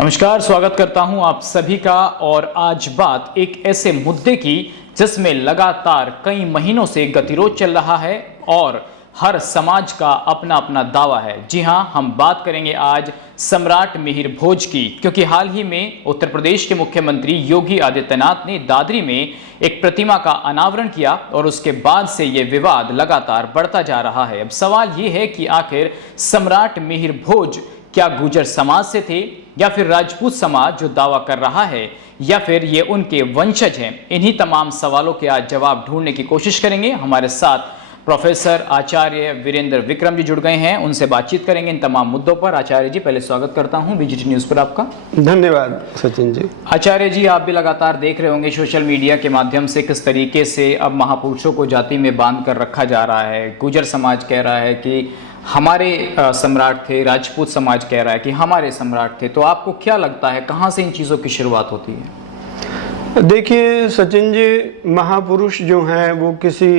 नमस्कार, स्वागत करता हूं आप सभी का। और आज बात एक ऐसे मुद्दे की जिसमें लगातार कई महीनों से गतिरोध चल रहा है और हर समाज का अपना अपना दावा है। जी हां, हम बात करेंगे आज सम्राट मिहिर भोज की, क्योंकि हाल ही में उत्तर प्रदेश के मुख्यमंत्री योगी आदित्यनाथ ने दादरी में एक प्रतिमा का अनावरण किया और उसके बाद से ये विवाद लगातार बढ़ता जा रहा है। अब सवाल ये है कि आखिर सम्राट मिहिर भोज क्या गुर्जर समाज से थे या फिर राजपूत समाज जो दावा कर रहा है, या फिर ये उनके वंशज हैं? इन्हीं तमाम सवालों के आज जवाब ढूंढने की कोशिश करेंगे। हमारे साथ प्रोफेसर आचार्य वीरेंद्र विक्रम जी जुड़ गए हैं, उनसे बातचीत करेंगे इन तमाम मुद्दों पर। आचार्य जी, पहले स्वागत करता हूं बीजीटी न्यूज पर आपका। धन्यवाद सचिन जी। आचार्य जी, आप भी लगातार देख रहे होंगे सोशल मीडिया के माध्यम से किस तरीके से अब महापुरुषों को जाति में बांध कर रखा जा रहा है। गुर्जर समाज कह रहा है कि हमारे सम्राट थे, राजपूत समाज कह रहा है कि हमारे सम्राट थे। तो आपको क्या लगता है, कहाँ से इन चीज़ों की शुरुआत होती है? देखिए सचिन जी, महापुरुष जो हैं वो किसी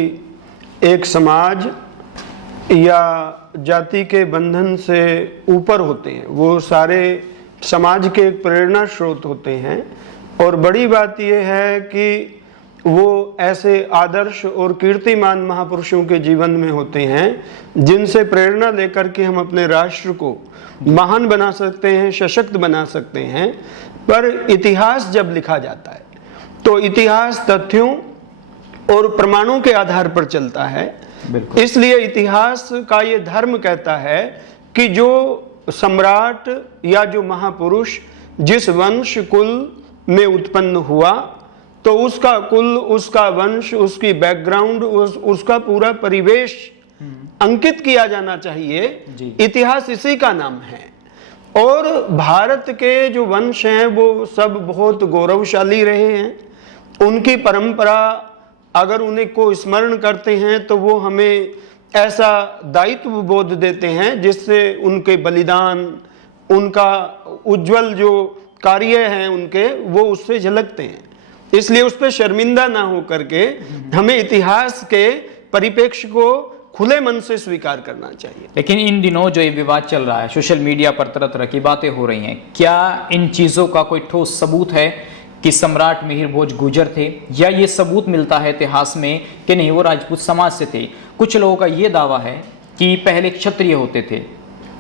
एक समाज या जाति के बंधन से ऊपर होते हैं। वो सारे समाज के एक प्रेरणा स्रोत होते हैं। और बड़ी बात यह है कि वो ऐसे आदर्श और कीर्तिमान महापुरुषों के जीवन में होते हैं जिनसे प्रेरणा लेकर के हम अपने राष्ट्र को महान बना सकते हैं, सशक्त बना सकते हैं। पर इतिहास जब लिखा जाता है तो इतिहास तथ्यों और प्रमाणों के आधार पर चलता है। इसलिए इतिहास का ये धर्म कहता है कि जो सम्राट या जो महापुरुष जिस वंश कुल में उत्पन्न हुआ तो उसका कुल, उसका वंश, उसकी बैकग्राउंड, उसका पूरा परिवेश अंकित किया जाना चाहिए। इतिहास इसी का नाम है। और भारत के जो वंश हैं वो सब बहुत गौरवशाली रहे हैं। उनकी परंपरा अगर उन्हें को स्मरण करते हैं तो वो हमें ऐसा दायित्व बोध देते हैं जिससे उनके बलिदान, उनका उज्जवल जो कार्य हैं उनके, वो उससे झलकते हैं। इसलिए उस पर शर्मिंदा ना हो करके हमें इतिहास के परिप्रेक्ष्य को खुले मन से स्वीकार करना चाहिए। लेकिन इन दिनों जो ये विवाद चल रहा है, सोशल मीडिया पर तरह तरह की बातें हो रही हैं, क्या इन चीज़ों का कोई ठोस सबूत है कि सम्राट मिहिर भोज गुर्जर थे, या ये सबूत मिलता है इतिहास में कि नहीं वो राजपूत समाज से थे? कुछ लोगों का ये दावा है कि पहले क्षत्रिय होते थे,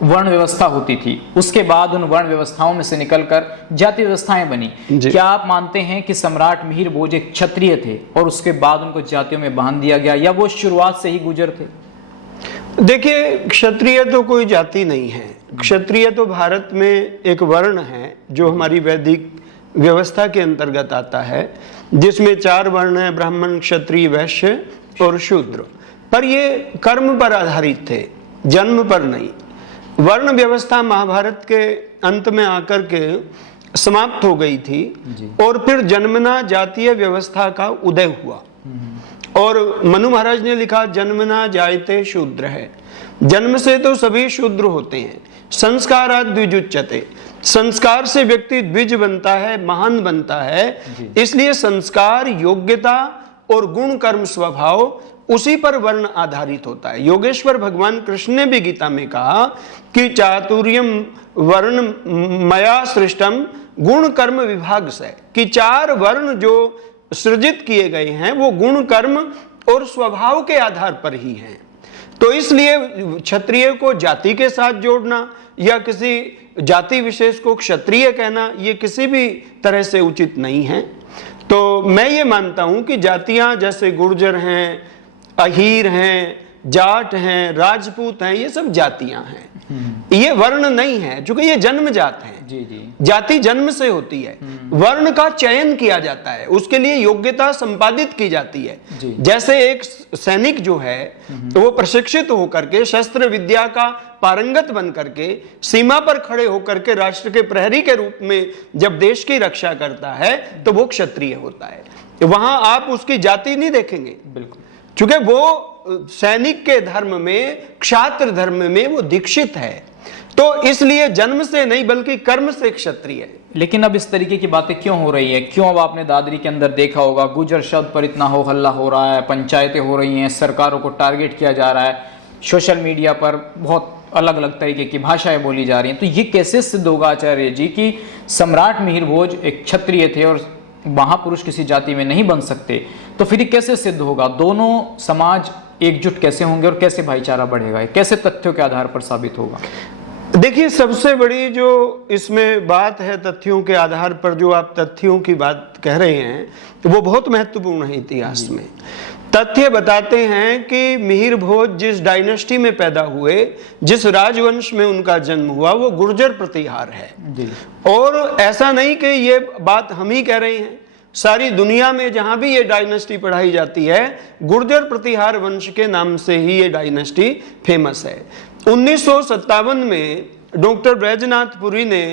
वर्ण व्यवस्था होती थी, उसके बाद उन वर्ण व्यवस्थाओं में से निकलकर जाति व्यवस्थाएं बनी। क्या आप मानते हैं कि सम्राट मिहिर भोज एक क्षत्रिय थे और उसके बाद उनको जातियों में बांध दिया गया, या वो शुरुआत से ही गुर्जर थे? देखिए, क्षत्रिय तो कोई जाति नहीं है। क्षत्रिय तो भारत में एक वर्ण है जो हमारी वैदिक व्यवस्था के अंतर्गत आता है, जिसमें 4 वर्ण है, ब्राह्मण, क्षत्रिय, वैश्य और शूद्र। पर ये कर्म पर आधारित थे, जन्म पर नहीं। वर्ण व्यवस्था महाभारत के अंत में आकर के समाप्त हो गई थी और फिर जन्मना जातीय व्यवस्था का उदय हुआ। और मनु महाराज ने लिखा, जन्मना जायते शूद्र है। जन्म से तो सभी शूद्र होते हैं। संस्कारात् द्विजुच्यते, संस्कार से व्यक्ति द्विज बनता है, महान बनता है। इसलिए संस्कार, योग्यता और गुण, कर्म, स्वभाव, उसी पर वर्ण आधारित होता है। योगेश्वर भगवान कृष्ण ने भी गीता में कहा कि चातुर्यम वर्ण मया सृष्टम गुण कर्म विभाग से, कि 4 वर्ण जो सृजित किए गए हैं वो गुण, कर्म और स्वभाव के आधार पर ही हैं। तो इसलिए क्षत्रिय को जाति के साथ जोड़ना या किसी जाति विशेष को क्षत्रिय कहना, ये किसी भी तरह से उचित नहीं है। तो मैं ये मानता हूं कि जातियां जैसे गुर्जर हैं, अहीर हैं, जाट हैं, राजपूत हैं, ये सब जातियां हैं। ये वर्ण नहीं है, क्योंकि ये जन्मजात हैं। जाति जन्म से होती है, वर्ण का चयन किया जाता है, उसके लिए योग्यता संपादित की जाती है। जैसे एक सैनिक जो है वो प्रशिक्षित होकर के शस्त्र विद्या का पारंगत बन करके सीमा पर खड़े होकर के राष्ट्र के प्रहरी के रूप में जब देश की रक्षा करता है तो वो क्षत्रिय होता है। वहां आप उसकी जाति नहीं देखेंगे, बिल्कुल, क्योंकि वो सैनिक के धर्म में, क्षात्र धर्म में वो दीक्षित है। तो इसलिए जन्म से नहीं बल्कि कर्म से क्षत्रिय है। लेकिन अब इस तरीके की बातें क्यों हो रही है? क्यों? अब आपने दादरी के अंदर देखा होगा, गुर्जर शब्द पर इतना हो हल्ला हो रहा है, पंचायतें हो रही हैं, सरकारों को टारगेट किया जा रहा है, सोशल मीडिया पर बहुत अलग अलग तरीके की भाषाएं बोली जा रही हैं, तो ये कैसे सिद्ध होगा आचार्य जी कि सम्राट मिहिर भोज एक क्षत्रिय थे और महापुरुष किसी जाति में नहीं बन सकते? तो फिर ये कैसे सिद्ध होगा? दोनों समाज एकजुट कैसे होंगे और कैसे भाईचारा बढ़ेगा? कैसे तथ्यों के आधार पर साबित होगा? देखिए, सबसे बड़ी जो इसमें बात है तथ्यों के आधार पर, जो आप तथ्यों की बात कह रहे हैं, तो वो बहुत महत्वपूर्ण है इतिहास में। तथ्य बताते हैं कि मिहिर भोज जिस डायनेस्टी में पैदा हुए, जिस राजवंश में उनका जन्म हुआ, वो गुर्जर प्रतिहार है जी। और ऐसा नहीं कि ये बात हम ही कह रहे हैं, सारी दुनिया में जहां भी ये डायनेस्टी पढ़ाई जाती है, गुर्जर प्रतिहार वंश के नाम से ही ये डायनेस्टी फेमस है। 1957 में डॉक्टर बैजनाथपुरी ने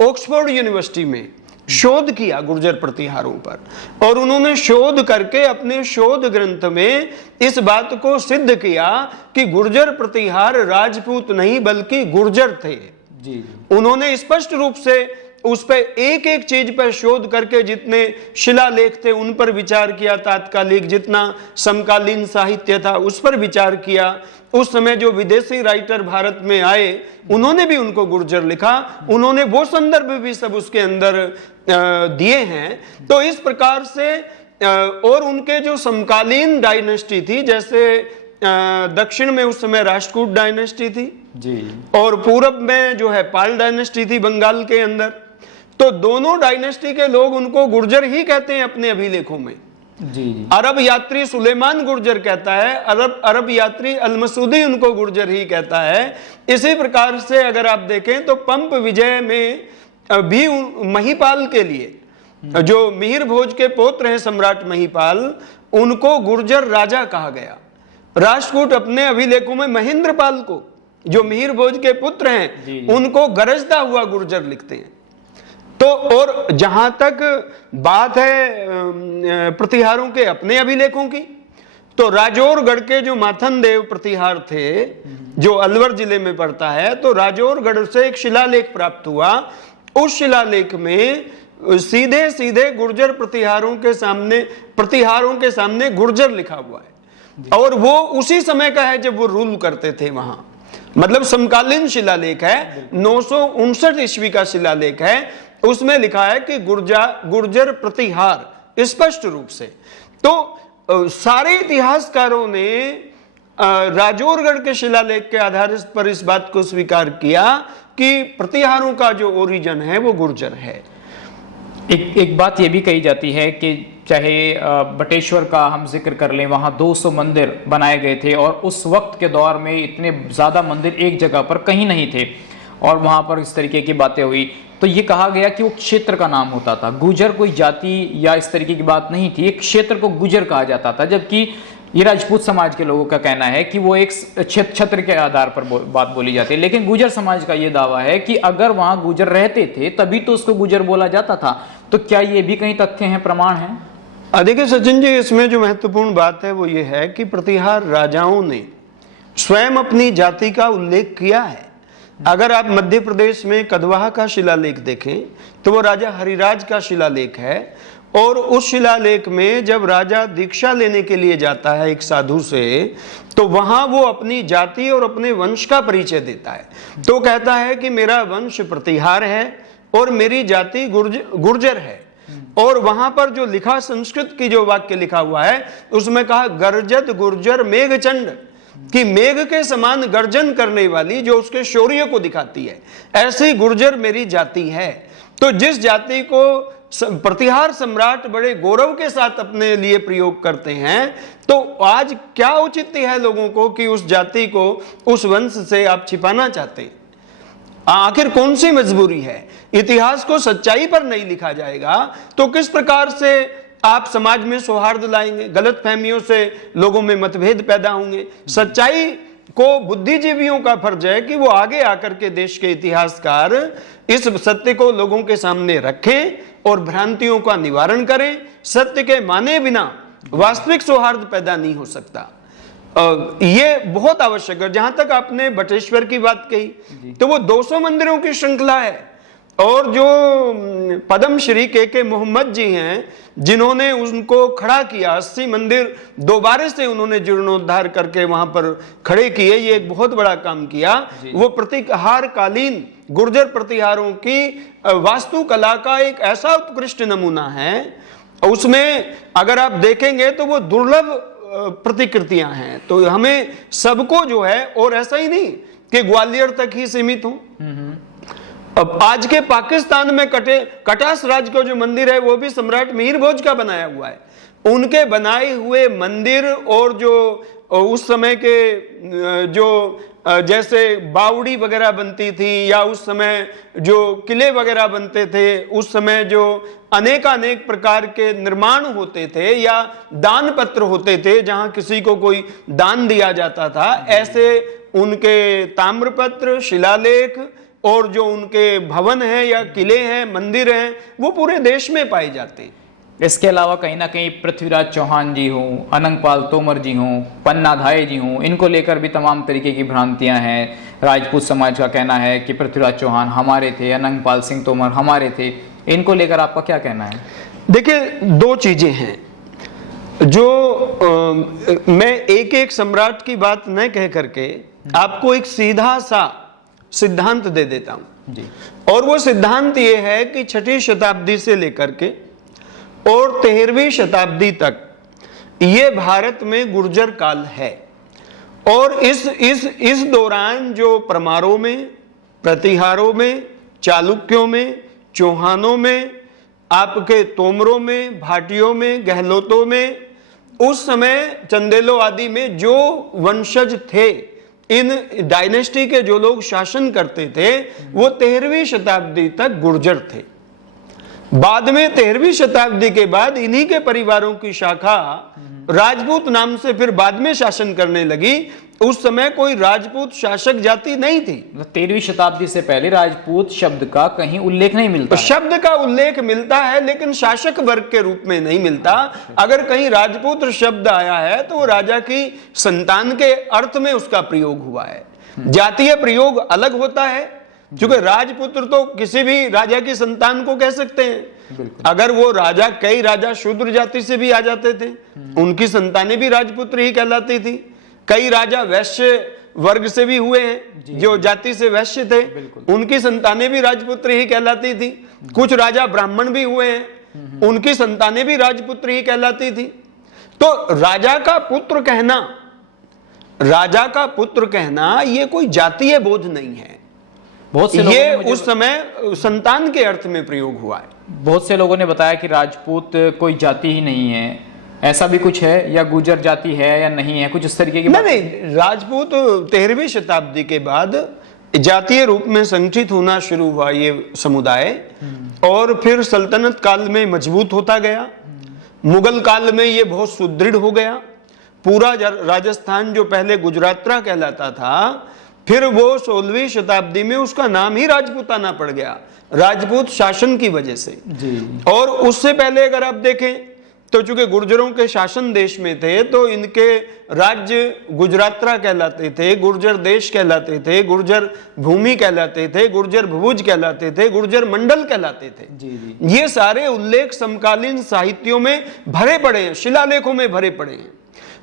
ऑक्सफोर्ड यूनिवर्सिटी में शोध किया गुर्जर प्रतिहारों पर, और उन्होंने शोध करके अपने शोध ग्रंथ में इस बात को सिद्ध किया कि गुर्जर प्रतिहार राजपूत नहीं बल्कि गुर्जर थे जी। उन्होंने स्पष्ट रूप से उस पर एक एक चीज पर शोध करके, जितने शिलालेख थे उन पर विचार किया तात्कालिक, जितना समकालीन साहित्य था उस पर विचार किया। उस समय जो विदेशी राइटर भारत में आए उन्होंने भी उनको गुर्जर लिखा, उन्होंने वो संदर्भ भी सब उसके अंदर दिए हैं। तो इस प्रकार से और उनके जो समकालीन डायनेस्टी थी, जैसे दक्षिण में उस समय राष्ट्रकूट डायनेस्टी थी जी, और पूरब में जो है पाल डायनेस्टी थी बंगाल के अंदर। तो दोनों डायनेस्टी के लोग उनको गुर्जर ही कहते हैं अपने अभिलेखों में जी। अरब यात्री सुलेमान गुर्जर कहता है, अरब यात्री अलमसूदी उनको गुर्जर ही कहता है। इसी प्रकार से अगर आप देखें तो पंप विजय में भी महिपाल के लिए, जो मिहिर भोज के पौत्र हैं सम्राट महिपाल, उनको गुर्जर राजा कहा गया। राष्ट्रकूट अपने अभिलेखों में महेंद्रपाल को, जो मिहिर भोज के पुत्र हैं जी। उनको गरजता हुआ गुर्जर लिखते हैं। तो और जहां तक बात है प्रतिहारों के अपने अभिलेखों की, तो राजौरगढ़ के जो माथन देव प्रतिहार थे, जो अलवर जिले में पड़ता है, तो राजौरगढ़ से एक शिलालेख प्राप्त हुआ। उस शिलालेख में सीधे सीधे गुर्जर प्रतिहारों के सामने गुर्जर लिखा हुआ है, और वो उसी समय का है जब वो रूल करते थे वहां। मतलब समकालीन शिलालेख है, 959 ईस्वी का शिलालेख है। उसमें लिखा है कि गुर्जर प्रतिहार स्पष्ट रूप से। तो सारे इतिहासकारों ने राजौरगढ़ के शिलालेख के आधार पर इस बात को स्वीकार किया कि प्रतिहारों का जो ओरिजिन है वो गुर्जर है। एक बात ये भी कही जाती है कि चाहे बटेश्वर का हम जिक्र कर लें, वहाँ 200 मंदिर बनाए गए थे, और उस वक्त के दौर में इतने ज़्यादा मंदिर एक जगह पर कहीं नहीं थे, और वहाँ पर इस तरीके की बातें हुई। तो ये कहा गया कि वो क्षेत्र का नाम होता था, गुर्जर कोई जाति या इस तरीके की बात नहीं थी, एक क्षेत्र को गुर्जर कहा जाता था। जबकि ये राजपूत समाज के लोगों का कहना है कि वो एक क्षेत्र के आधार पर बात बोली जाती है। लेकिन गुर्जर समाज का ये दावा है कि अगर वहाँ गुर्जर रहते थे तभी तो उसको गुर्जर बोला जाता था। तो क्या ये भी कहीं तथ्य हैं, प्रमाण हैं? देखिए सचिन जी, इसमें जो महत्वपूर्ण बात है वो ये है कि प्रतिहार राजाओं ने स्वयं अपनी जाति का उल्लेख किया है। अगर आप मध्य प्रदेश में कदवाह का शिलालेख देखें तो वो राजा हरिराज का शिलालेख है, और उस शिलालेख में जब राजा दीक्षा लेने के लिए जाता है एक साधु से, तो वहां वो अपनी जाति और अपने वंश का परिचय देता है। तो कहता है कि मेरा वंश प्रतिहार है और मेरी जाति गुर्जर है। और वहां पर जो लिखा, संस्कृत की जो वाक्य लिखा हुआ है उसमें कहा गर्जत गुर्जर मेघचंड, कि मेघ के समान गर्जन करने वाली, जो उसके शौर्य को दिखाती है, ऐसी गुर्जर मेरी जाति है। तो जिस जाति को प्रतिहार सम्राट बड़े गौरव के साथ अपने लिए प्रयोग करते हैं, तो आज क्या औचित्य है लोगों को कि उस जाति को, उस वंश से आप छिपाना चाहते हैं? आखिर कौन सी मजबूरी है? इतिहास को सच्चाई पर नहीं लिखा जाएगा तो किस प्रकार से आप समाज में सौहार्द लाएंगे? गलतफहमियों से लोगों में मतभेद पैदा होंगे। सच्चाई को बुद्धिजीवियों का फर्ज है कि वो आगे आकर के देश के इतिहासकार इस सत्य को लोगों के सामने रखें और भ्रांतियों का निवारण करें। सत्य के माने बिना वास्तविक सौहार्द पैदा नहीं हो सकता। ये बहुत आवश्यक है। जहां तक आपने बटेश्वर की बात कही, तो वो 200 मंदिरों की श्रृंखला है, और जो पद्मश्री के मोहम्मद जी हैं, जिन्होंने उनको खड़ा किया, 80 मंदिर दोबारा से उन्होंने जीर्णोद्धार करके वहां पर खड़े किए, ये एक बहुत बड़ा काम किया। वो प्रतिहार कालीन गुर्जर प्रतिहारों की वास्तुकला का एक ऐसा उत्कृष्ट नमूना है, उसमें अगर आप देखेंगे तो वो दुर्लभ प्रतिकृतियां हैं। तो हमें सबको जो है, और ऐसा ही नहीं कि ग्वालियर तक ही सीमित हो, अब आज के पाकिस्तान में कटास राज का जो मंदिर है वो भी सम्राट मिहिर भोज का बनाया हुआ है। उनके बनाए हुए मंदिर और जो उस समय के जो जैसे बावड़ी वगैरह बनती थी, या उस समय जो किले वगैरह बनते थे, उस समय जो अनेक प्रकार के निर्माण होते थे या दान पत्र होते थे जहां किसी को कोई दान दिया जाता था, ऐसे उनके ताम्रपत्र, शिलालेख और जो उनके भवन हैं या किले हैं, मंदिर हैं, वो पूरे देश में पाए जाते हैं। इसके अलावा कहीं ना कहीं पृथ्वीराज चौहान जी हों, अनंगपाल तोमर जी हों, पन्ना धाये जी हों, इनको लेकर भी तमाम तरीके की भ्रांतियां हैं। राजपूत समाज का कहना है कि पृथ्वीराज चौहान हमारे थे, अनंगपाल सिंह तोमर हमारे थे। इनको लेकर आपका क्या कहना है? देखिए, दो चीजें हैं जो मैं एक सम्राट की बात न कह करके आपको एक सीधा सा सिद्धांत दे देता हूं जी। और वो सिद्धांत ये है कि 6वीं शताब्दी से लेकर के और 13वीं शताब्दी तक ये भारत में गुर्जर काल है। और इस दौरान जो परमारों में, प्रतिहारों में, चालुक्यों में, चौहानों में, आपके तोमरों में, भाटियों में, गहलोतों में, उस समय चंदेलों आदि में जो वंशज थे, इन डायनेस्टी के जो लोग शासन करते थे, वो 13वीं शताब्दी तक गुर्जर थे। बाद में 13वीं शताब्दी के बाद इन्हीं के परिवारों की शाखा राजपूत नाम से फिर बाद में शासन करने लगी। उस समय कोई राजपूत शासक जाति नहीं थी। 13वीं शताब्दी से पहले राजपूत शब्द का कहीं उल्लेख नहीं मिलता। शब्द का उल्लेख मिलता है लेकिन शासक वर्ग के रूप में नहीं मिलता। अगर कहीं राजपूत शब्द आया है तो वो राजा की संतान के अर्थ में उसका प्रयोग हुआ है। जातीय प्रयोग अलग होता है, क्योंकि राजपुत्र तो किसी भी राजा की संतान को कह सकते हैं। अगर वो राजा, कई राजा शूद्र जाति से भी आ जाते थे, उनकी संतानें भी राजपुत्र ही कहलाती थी। कई राजा वैश्य वर्ग से भी हुए हैं, जो जाति से वैश्य थे, उनकी संतानें भी राजपुत्र ही कहलाती थी। कुछ राजा ब्राह्मण भी हुए हैं, उनकी संतानें भी राजपुत्र ही कहलाती थी। तो राजा का पुत्र कहना ये कोई जातीय बोध नहीं है। बहुत से ये उस समय संतान के अर्थ में प्रयोग हुआ है। बहुत से लोगों ने बताया कि राजपूत कोई जाति ही नहीं है, ऐसा भी कुछ है, या गुर्जर जाति है या नहीं है, कुछ इस तरीके की नहीं, राजपूत 13वीं शताब्दी के बाद जातीय रूप में संगठित होना शुरू हुआ ये समुदाय, और फिर सल्तनत काल में मजबूत होता गया। मुगल काल में ये बहुत सुदृढ़ हो गया। पूरा राजस्थान जो पहले गुजरातरा कहलाता था, फिर वो 16वीं शताब्दी में उसका नाम ही राजपूताना पड़ गया, राजपूत शासन की वजह से जी। और उससे पहले अगर आप देखें तो चूंकि गुर्जरों के शासन देश में थे, तो इनके राज्य गुजरातरा कहलाते थे, गुर्जर देश कहलाते थे, गुर्जर भूमि कहलाते थे, गुर्जर भुज कहलाते थे, गुर्जर मंडल कहलाते थे जी। ये सारे उल्लेख समकालीन साहित्यों में भरे पड़े हैं, शिलालेखों में भरे पड़े हैं।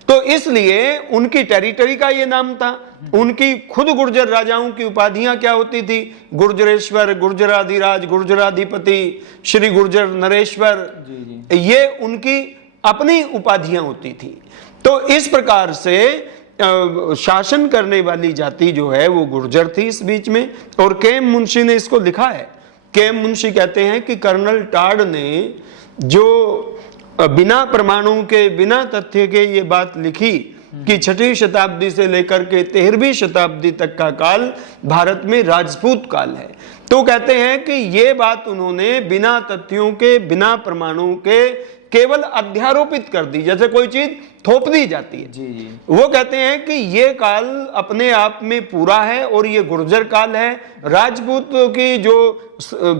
तो इसलिए उनकी टेरिटरी का ये नाम था। उनकी खुद गुर्जर राजाओं की उपाधियां क्या होती थी? गुर्जरेश्वर, गुर्जराधिराज, गुर्जराधिपति, श्री गुर्जर नरेश्वर, ये उनकी अपनी उपाधियां होती थी। तो इस प्रकार से शासन करने वाली जाति जो है वो गुर्जर थी इस बीच में। और केएम मुंशी ने इसको लिखा है। केएम मुंशी कहते हैं कि कर्नल टाड ने जो बिना प्रमाणों के, बिना तथ्य के ये बात लिखी कि 6वीं शताब्दी से लेकर के 13वीं शताब्दी तक का काल भारत में राजपूत काल है, तो कहते हैं कि ये बात उन्होंने बिना तथ्यों के, बिना प्रमाणों के केवल अध्यारोपित कर दी, जैसे कोई चीज थोप दी जाती है जी। वो कहते हैं कि ये काल अपने आप में पूरा है और ये गुर्जर काल है। राजपूत की जो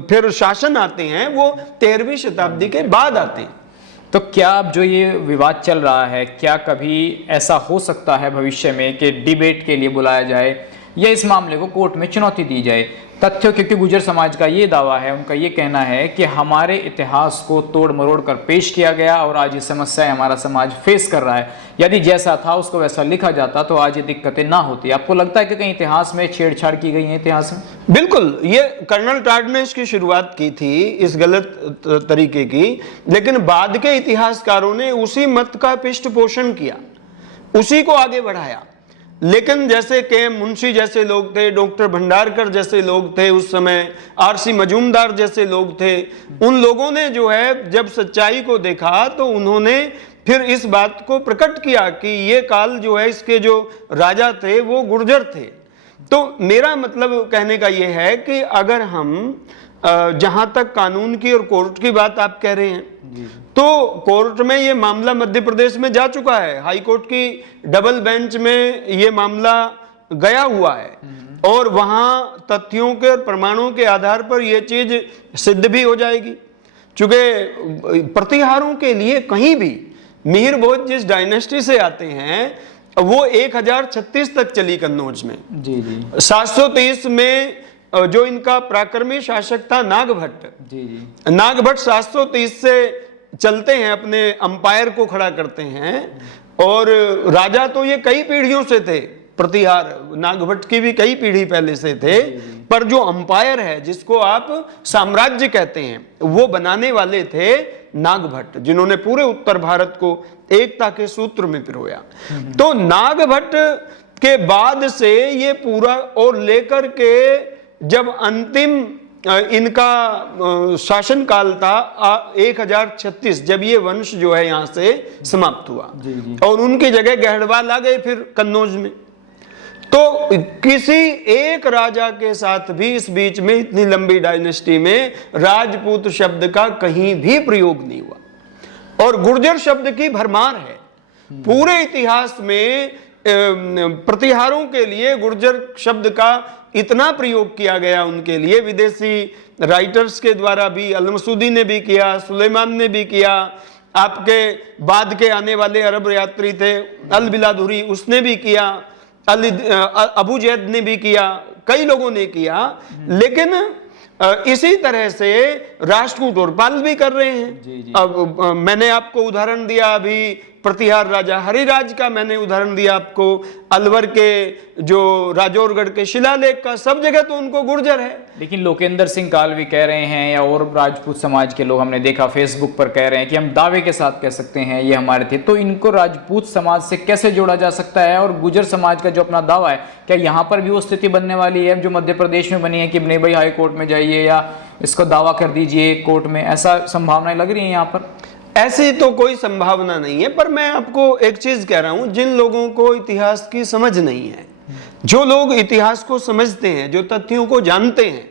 फिर शासन आते हैं वो 13वीं शताब्दी के बाद आते हैं। तो क्या अब जो ये विवाद चल रहा है, क्या कभी ऐसा हो सकता है भविष्य में कि डिबेट के लिए बुलाया जाए या इस मामले को कोर्ट में चुनौती दी जाए? तथ्य, क्योंकि गुर्जर समाज का ये दावा है, उनका ये कहना है कि हमारे इतिहास को तोड़ मरोड़ कर पेश किया गया और आज ये समस्याएं हमारा समाज फेस कर रहा है। यदि जैसा था उसको वैसा लिखा जाता तो आज ये दिक्कतें ना होती। आपको लगता है कि कहीं इतिहास में छेड़छाड़ की गई है इतिहास में? बिल्कुल, ये कर्नल टॉड ने इसकी शुरुआत की थी इस गलत तरीके की, लेकिन बाद के इतिहासकारों ने उसी मत का पृष्ठपोषण किया, उसी को आगे बढ़ाया। लेकिन जैसे के मुंशी जैसे लोग थे, डॉक्टर भंडारकर जैसे लोग थे उस समय, आरसी मजूमदार जैसे लोग थे, उन लोगों ने जो है जब सच्चाई को देखा तो उन्होंने फिर इस बात को प्रकट किया कि ये काल जो है इसके जो राजा थे वो गुर्जर थे। तो मेरा मतलब कहने का ये है कि अगर हम जहां तक कानून की और कोर्ट की बात आप कह रहे हैं, तो कोर्ट में ये मामला मध्य प्रदेश में जा चुका है, हाई कोर्ट की डबल बेंच में ये मामला गया हुआ है और वहां तथ्यों के और प्रमाणों के आधार पर यह चीज सिद्ध भी हो जाएगी। चूंकि प्रतिहारों के लिए कहीं भी मिहिर भोज जिस डायनेस्टी से आते हैं वो 1036 तक चली कन्नौज में। जी जी। 723 में जो इनका पराक्रमी शासक था नागभट्ट, जी जी, नागभट्ट 730 से चलते हैं, अपने अंपायर को खड़ा करते हैं और राजा तो ये कई पीढ़ियों से थे, प्रतिहार नागभट्ट की भी कई पीढ़ी पहले से थे, पर जो अंपायर है जिसको आप साम्राज्य कहते हैं वो बनाने वाले थे नागभट्ट, जिन्होंने पूरे उत्तर भारत को एकता के सूत्र में पिरोया। तो नागभट्ट के बाद से ये पूरा और लेकर के जब अंतिम इनका शासनकाल था 1036, जब ये वंश जो है यहां से समाप्त हुआ और उनकी जगह गहड़वाल आ गए फिर कन्नौज में। तो किसी एक राजा के साथ भी इस बीच में इतनी लंबी डायनेस्टी में राजपूत शब्द का कहीं भी प्रयोग नहीं हुआ और गुर्जर शब्द की भरमार है। पूरे इतिहास में प्रतिहारों के लिए गुर्जर शब्द का इतना प्रयोग किया गया उनके लिए, विदेशी राइटर्स के द्वारा भी, अल मसूदी ने भी किया, सुलेमान ने भी किया, आपके बाद के आने वाले अरब यात्री थे अल बिलादुरी उसने भी किया, अबू जैद ने भी किया, कई लोगों ने किया। लेकिन इसी तरह से राष्ट्रकूट और पाल भी कर रहे हैं। अब मैंने आपको उदाहरण दिया अभी प्रतिहार राजा हरिराज का, मैंने उदाहरण दिया आपको अलवर के जो राजौरगढ़ के शिलालेख का, सब जगह तो उनको गुर्जर है। लेकिन लोकेंद्र सिंह कालवी कह रहे हैं या और राजपूत समाज के लोग हमने देखा फेसबुक पर कह रहे हैं कि हम दावे के साथ कह सकते हैं ये हमारे थे। तो इनको राजपूत समाज से कैसे जोड़ा जा सकता है? और गुर्जर समाज का जो अपना दावा है, क्या यहाँ पर भी वो स्थिति बनने वाली है जो मध्य प्रदेश में बनी है कि नहीं भाई हाई कोर्ट में जाइए या इसको दावा कर दीजिए कोर्ट में, ऐसा संभावनाएं लग रही है यहाँ पर? ऐसी तो कोई संभावना नहीं है, पर मैं आपको एक चीज कह रहा हूं, जिन लोगों को इतिहास की समझ नहीं है, जो लोग इतिहास को समझते हैं, जो तथ्यों को जानते हैं,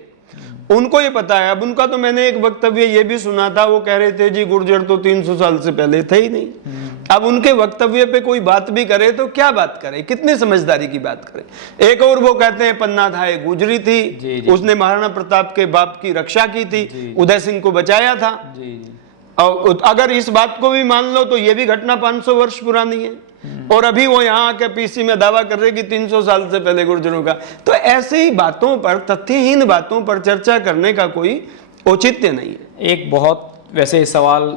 उनको ये पता है। अब उनका तो मैंने एक वक्तव्य ये भी सुना था, वो कह रहे थे जी गुर्जर तो 300 साल से पहले थे ही नहीं। अब उनके वक्तव्य पे कोई बात भी करे तो क्या बात करे, कितनी समझदारी की बात करे। एक और वो कहते हैं पन्ना धाय गुजरी थी, उसने महाराणा प्रताप के बाप की रक्षा की थी, उदय सिंह को बचाया था। और अगर इस बात को भी मान लो तो ये भी घटना 500 वर्ष पुरानी है और अभी वो यहाँ आके पीसी में दावा कर रहे कि 300 साल से पहले गुर्जरों का। तो ऐसी ही बातों पर, तथ्यहीन बातों पर चर्चा करने का कोई औचित्य नहीं है। एक बहुत वैसे सवाल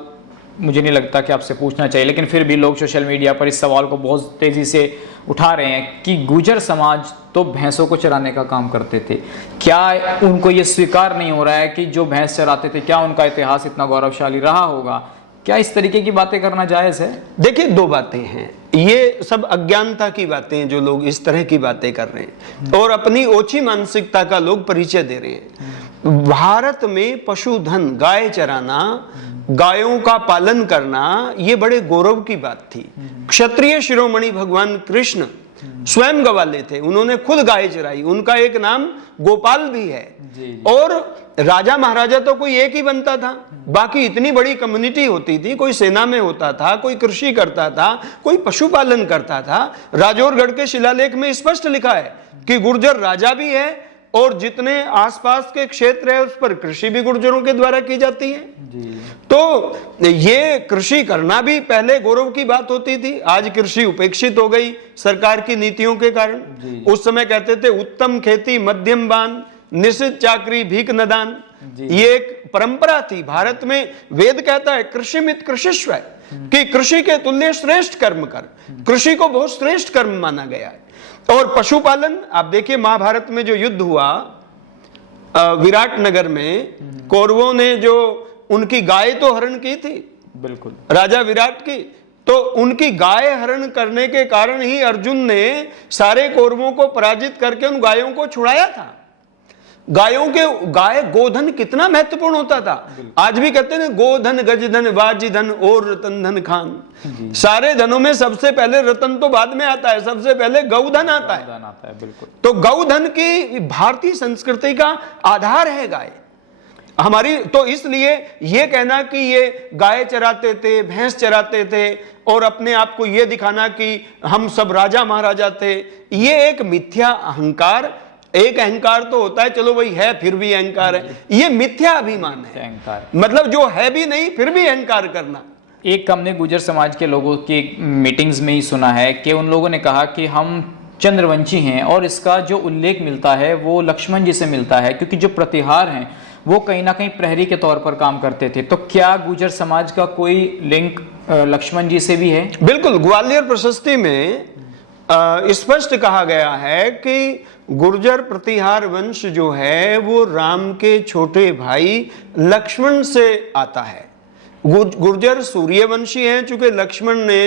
मुझे नहीं लगता कि आपसे पूछना चाहिए, लेकिन फिर भी लोग सोशल मीडिया पर इस सवाल को बहुत तेजी से उठा रहे हैं कि गुर्जर समाज तो भैंसों को चराने का काम करते थे, क्या उनको ये स्वीकार नहीं हो रहा है कि जो भैंस चराते थे क्या उनका इतिहास इतना गौरवशाली रहा होगा? क्या इस तरीके की बातें करना जायज है? देखिए, दो बातें हैं, ये सब अज्ञानता की बातें जो लोग इस तरह की बातें कर रहे हैं और अपनी ओछी मानसिकता का लोग परिचय दे रहे हैं। भारत में पशुधन, गाय चराना, गायों का पालन करना, ये बड़े गौरव की बात थी। क्षत्रिय शिरोमणि भगवान कृष्ण स्वयं गवाले थे, उन्होंने खुद गाय चराई, उनका एक नाम गोपाल भी है। और राजा महाराजा तो कोई एक ही बनता था, बाकी इतनी बड़ी कम्युनिटी होती थी, कोई सेना में होता था, कोई कृषि करता था, कोई पशुपालन करता था। राजौरगढ़ के शिलालेख में स्पष्ट लिखा है कि गुर्जर राजा भी है और जितने आसपास के क्षेत्र है उस पर कृषि भी गुर्जरों के द्वारा की जाती है। तो ये कृषि करना भी पहले गौरव की बात होती थी, आज कृषि उपेक्षित हो गई सरकार की नीतियों के कारण। उस समय कहते थे उत्तम खेती मध्यम बान, निषिद्ध चाकरी भीख नदान, ये एक परंपरा थी भारत में। वेद कहता है कृषिमित कृषिष्व, कि कृषि के तुल्य श्रेष्ठ कर्म कर, कृषि को बहुत श्रेष्ठ कर्म माना गया है। और पशुपालन, आप देखिए महाभारत में जो युद्ध हुआ विराट नगर में, कौरवों ने जो उनकी गाय तो हरण की थी, बिल्कुल राजा विराट की, तो उनकी गाय हरण करने के कारण ही अर्जुन ने सारे कौरवों को पराजित करके उन गायों को छुड़ाया था। गाय गोधन कितना महत्वपूर्ण होता था। आज भी कहते हैं गोधन गजधन वाजिधन और रतन धन खान। सारे धनों में सबसे पहले रतन तो बाद में आता है, सबसे पहले गौधन आता है। बिल्कुल। तो गौधन की भारतीय संस्कृति का आधार है गाय हमारी। तो इसलिए ये कहना कि ये गाय चराते थे, भैंस चराते थे और अपने आप को ये दिखाना कि हम सब राजा महाराजा थे, ये एक मिथ्या अहंकार। एक अहंकार तो होता है चलो वही है फिर भी अहंकार है, ये मिथ्या अभिमान है, अहंकार मतलब जो है भी नहीं फिर भी अहंकार करना। एक हमने गुर्जर समाज के लोगों की मीटिंग्स में ही सुना है कि उन लोगों ने कहा कि हम चंद्रवंशी हैं, और इसका जो उल्लेख मिलता है वो लक्ष्मण जी से मिलता है, क्योंकि जो प्रतिहार हैं वो कहीं ना कहीं प्रहरी के तौर पर काम करते थे। तो क्या गुर्जर समाज का कोई लिंक लक्ष्मण जी से भी है? बिल्कुल। ग्वालियर प्रशस्ति में स्पष्ट कहा गया है कि गुर्जर प्रतिहार वंश जो है वो राम के छोटे भाई लक्ष्मण से आता है। गुर्जर सूर्यवंशी हैं, चूंकि लक्ष्मण ने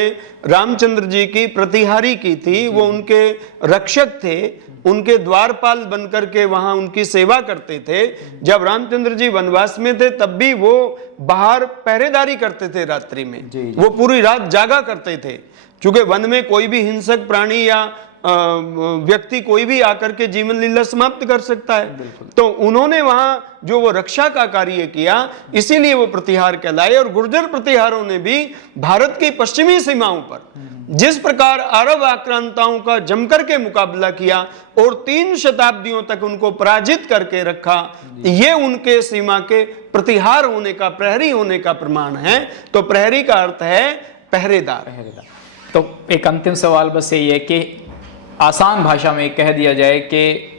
रामचंद्र जी की प्रतिहारी की थी, वो उनके रक्षक थे, उनके द्वारपाल बनकर के वहां उनकी सेवा करते थे। जब रामचंद्र जी वनवास में थे तब भी वो बाहर पहरेदारी करते थे रात्रि में, वो पूरी रात जागा करते थे, क्योंकि वन में कोई भी हिंसक प्राणी या व्यक्ति कोई भी आकर के जीवन लीला समाप्त कर सकता है। तो उन्होंने वहां जो वो रक्षा का कार्य किया, इसीलिए वो प्रतिहार कहलाए। और गुर्जर प्रतिहारों ने भी भारत की पश्चिमी सीमाओं पर जिस प्रकार अरब आक्रांताओं का जमकर के मुकाबला किया और 3 शताब्दियों तक उनको पराजित करके रखा, ये उनके सीमा के प्रतिहार होने का, प्रहरी होने का प्रमाण है। तो प्रहरी का अर्थ है पहरेदार। तो एक अंतिम सवाल बस यही है कि आसान भाषा में कह दिया जाए कि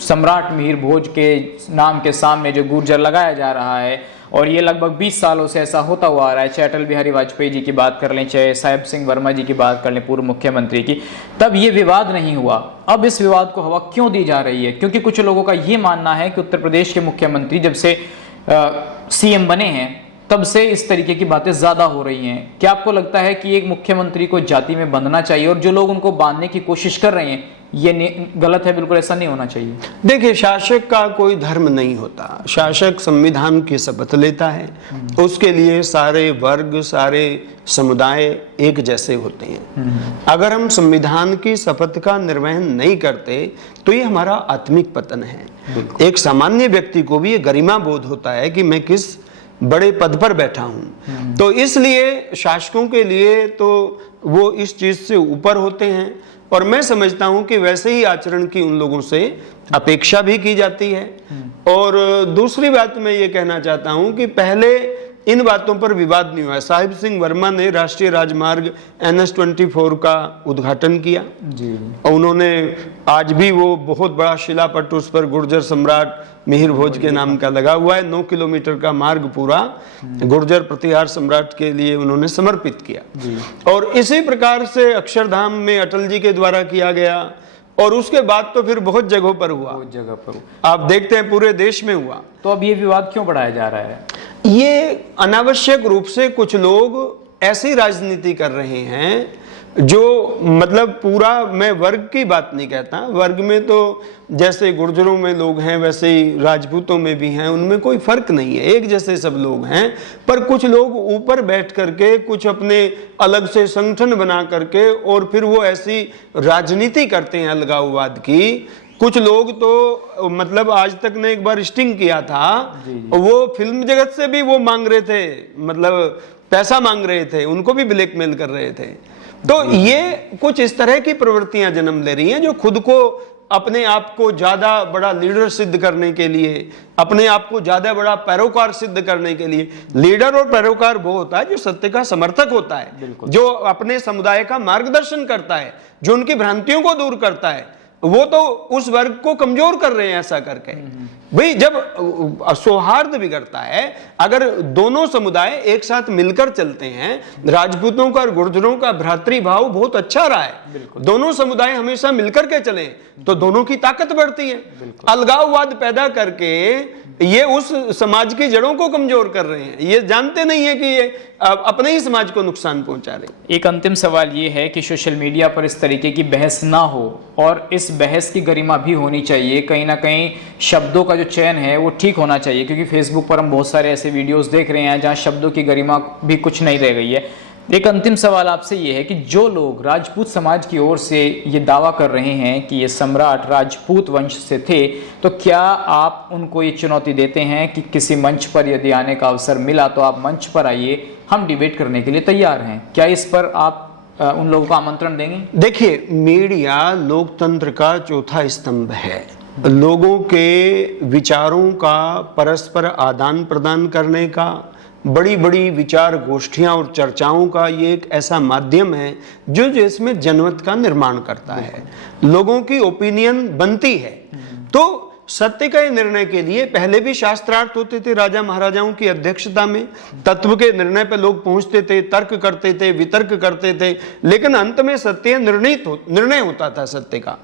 सम्राट मिहिर भोज के नाम के सामने जो गुर्जर लगाया जा रहा है, और ये लगभग 20 सालों से ऐसा होता हुआ आ रहा है, चाहे अटल बिहारी वाजपेयी जी की बात कर लें, चाहे साहेब सिंह वर्मा जी की बात कर लें, पूर्व मुख्यमंत्री की, तब ये विवाद नहीं हुआ। अब इस विवाद को हवा क्यों दी जा रही है? क्योंकि कुछ लोगों का ये मानना है कि उत्तर प्रदेश के मुख्यमंत्री जब से सीएम बने हैं तब से इस तरीके की बातें ज्यादा हो रही हैं। क्या आपको लगता है कि एक मुख्यमंत्री को जाति में बंधना चाहिए, और जो लोग उनको बांधने की कोशिश कर रहे हैं ये गलत है? बिल्कुल ऐसा नहीं होना चाहिए। देखिए, शासक का कोई धर्म नहीं होता। शासक संविधान की शपथ लेता है, उसके लिए सारे वर्ग, सारे समुदाय एक जैसे होते हैं। अगर हम संविधान की शपथ का निर्वहन नहीं करते तो ये हमारा आत्मिक पतन है। एक सामान्य व्यक्ति को भी ये गरिमा बोध होता है कि मैं किस बड़े पद पर बैठा हूं। तो इसलिए शासकों के लिए तो वो इस चीज से ऊपर होते हैं, और मैं समझता हूं कि वैसे ही आचरण की उन लोगों से अपेक्षा भी की जाती है। और दूसरी बात मैं ये कहना चाहता हूं कि पहले इन बातों पर विवाद नहीं हुआ। साहिब सिंह वर्मा ने राष्ट्रीय राजमार्ग NH-24 का उद्घाटन किया जी। और उन्होंने आज भी वो बहुत बड़ा शिलापट उस पर गुर्जर सम्राट मिहिर भोज के नाम का लगा हुआ है। 9 किलोमीटर का मार्ग पूरा गुर्जर प्रतिहार सम्राट के लिए उन्होंने समर्पित किया जी। और इसी प्रकार से अक्षरधाम में अटल जी के द्वारा किया गया, और उसके बाद तो फिर बहुत जगहों पर हुआ, आप देखते हैं पूरे देश में हुआ। तो अब ये विवाद क्यों बढ़ाया जा रहा है? ये अनावश्यक रूप से कुछ लोग ऐसी राजनीति कर रहे हैं जो मतलब पूरा, मैं वर्ग की बात नहीं कहता, वर्ग में तो जैसे गुर्जरों में लोग हैं वैसे ही राजपूतों में भी हैं, उनमें कोई फर्क नहीं है, एक जैसे सब लोग हैं। पर कुछ लोग ऊपर बैठ करके कुछ अपने अलग से संगठन बना करके और फिर वो ऐसी राजनीति करते हैं अलगाववाद की। कुछ लोग तो मतलब आज तक ने एक बार स्टिंग किया था, वो फिल्म जगत से भी वो मांग रहे थे, मतलब पैसा मांग रहे थे, उनको भी ब्लैकमेल कर रहे थे। तो ये कुछ इस तरह की प्रवृत्तियां जन्म ले रही हैं जो खुद को, अपने आप को ज्यादा बड़ा लीडर सिद्ध करने के लिए, अपने आप को ज्यादा बड़ा पैरोकार सिद्ध करने के लिए। लीडर और पैरोकार वो होता है जो सत्य का समर्थक होता है, जो अपने समुदाय का मार्गदर्शन करता है, जो उनकी भ्रांतियों को दूर करता है, वो तो उस वर्ग को कमजोर कर रहे हैं ऐसा करके। भाई जब सौहार्द बिगड़ता है, अगर दोनों समुदाय एक साथ मिलकर चलते हैं, राजपूतों का और गुर्जरों का भ्रातृभाव बहुत अच्छा रहा है, दोनों समुदाय हमेशा मिलकर के चले तो दोनों की ताकत बढ़ती है। अलगाववाद पैदा करके ये उस समाज की जड़ों को कमजोर कर रहे हैं, ये जानते नहीं है कि ये अपने ही समाज को नुकसान पहुंचा रहे हैं। एक अंतिम सवाल ये है कि सोशल मीडिया पर इस तरीके की बहस ना हो और इस बहस की गरिमा भी होनी चाहिए। कहीं ना कहीं शब्दों का जो चयन है वो ठीक होना चाहिए, क्योंकि फेसबुक पर हम बहुत सारे ऐसे वीडियोस देख रहे हैं जहां शब्दों की गरिमा भी कुछ नहीं रह गई है। एक अंतिम सवाल आपसे ये है कि जो लोग राजपूत समाज की ओर से ये दावा कर रहे हैं कि ये सम्राट राजपूत वंश से थे, तो क्या आप उनको ये चुनौती देते हैं कि किसी मंच पर यदि आने का अवसर मिला तो आप मंच पर आइए, हम डिबेट करने के लिए तैयार हैं? क्या इस पर आप उन लोगों को आमंत्रण देंगे? देखिए, मीडिया लोकतंत्र का चौथा स्तंभ है। लोगों के विचारों का परस्पर आदान प्रदान करने का, बड़ी बड़ी विचार गोष्ठियां और चर्चाओं का ये एक ऐसा माध्यम है जो जिसमें जनमत का निर्माण करता है, लोगों की ओपिनियन बनती है। तो सत्य के निर्णय के लिए पहले भी शास्त्रार्थ होते थे राजा महाराजाओं की अध्यक्षता में, तत्व के निर्णय पे लोग पहुंचते थे, तर्क करते थे, वितर्क करते थे, लेकिन अंत में सत्य निर्णय होता था सत्य का,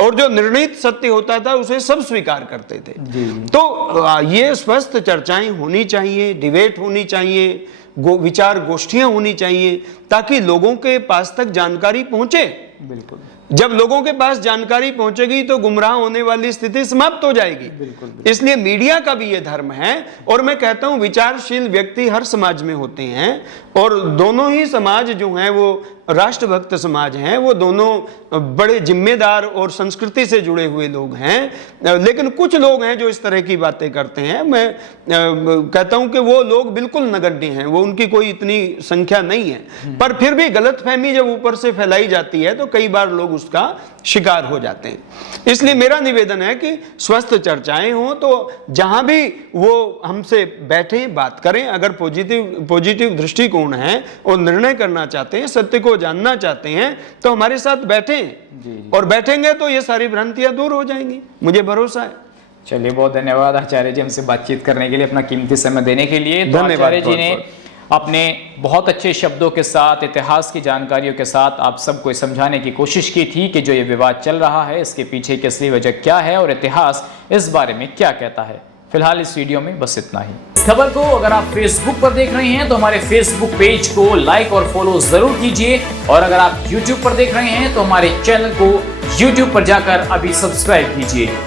और जो निर्णित सत्य होता था उसे सब स्वीकार करते थे। तो ये स्वस्थ चर्चाएं होनी चाहिए, डिबेट होनी चाहिए, विचार गोष्ठियां होनी चाहिए, ताकि लोगों के पास तक जानकारी पहुंचे। बिल्कुल, जब लोगों के पास जानकारी पहुंचेगी तो गुमराह होने वाली स्थिति समाप्त हो जाएगी। इसलिए मीडिया का भी ये धर्म है, और मैं कहता हूं विचारशील व्यक्ति हर समाज में होते हैं, और दोनों ही समाज जो हैं वो राष्ट्रभक्त समाज हैं, वो दोनों बड़े जिम्मेदार और संस्कृति से जुड़े हुए लोग हैं। लेकिन कुछ लोग हैं जो इस तरह की बातें करते हैं, मैं कहता हूं कि वो लोग बिल्कुल नगण्य हैं, वो उनकी कोई इतनी संख्या नहीं है, पर फिर भी गलतफहमी जब ऊपर से फैलाई जाती है तो कई बार लोग उसका शिकार हो जाते हैं। इसलिए मेरा निवेदन है कि स्वस्थ चर्चाएं हों, तो जहां भी वो हमसे बैठे बात करें, अगर पॉजिटिव दृष्टिकोण है और निर्णय करना चाहते हैं, सत्य को जानना चाहते हैं, तो हमारे साथ बैठें, और बैठेंगे तो ये सारी भ्रांतियां दूर हो जाएंगी, मुझे भरोसा है। चलिए, बहुत धन्यवाद आचार्य जी हमसे बातचीत करने के लिए, अपना कीमती समय देने के लिए। तो आचार्य जी ने अपने बहुत अच्छे शब्दों के साथ, इतिहास की जानकारियों के साथ आप सबको समझाने की कोशिश की थी कि जो ये विवाद चल रहा है इसके पीछे की असली वजह क्या है और इतिहास इस बारे में क्या कहता है। फिलहाल इस वीडियो में बस इतना ही। खबर को अगर आप फेसबुक पर देख रहे हैं तो हमारे फेसबुक पेज को लाइक और फॉलो जरूर कीजिए, और अगर आप यूट्यूब पर देख रहे हैं तो हमारे चैनल को यूट्यूब पर जाकर अभी सब्सक्राइब कीजिए।